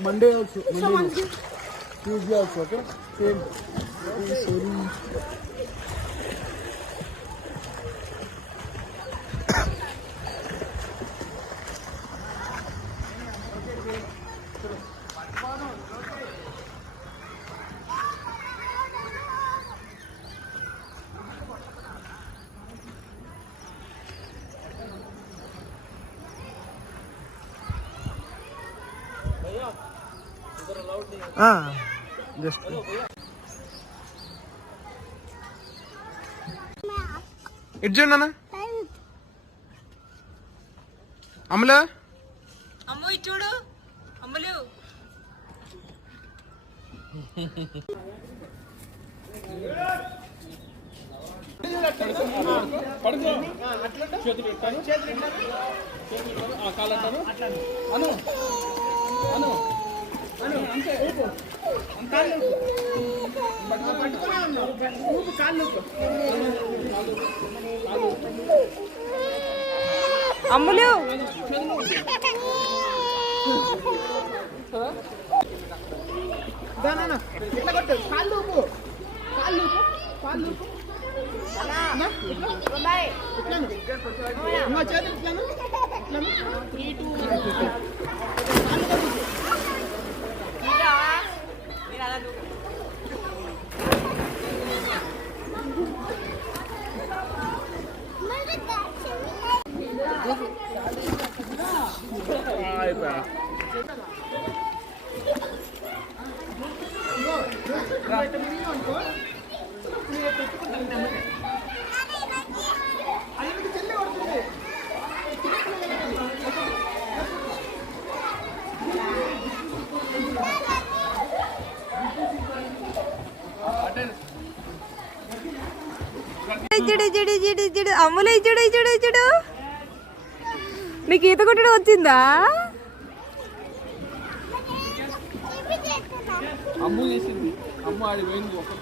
Monday also. Tuesday also, okay? Same. Sorry. Just ఇడ్జండి అన్న అమల అమ్మ చూడు అమ్మలు చేతులు పెట్టాను కాలు అంటాను అను అను అను అంతే అమ్ములు చూడు అమ్ములు చూడు చూడు చూడు నీకు ఈత కొట్టడం వచ్చిందా అమ్ము చేసింది అమ్మ ఆడి పోయింది ఒక్క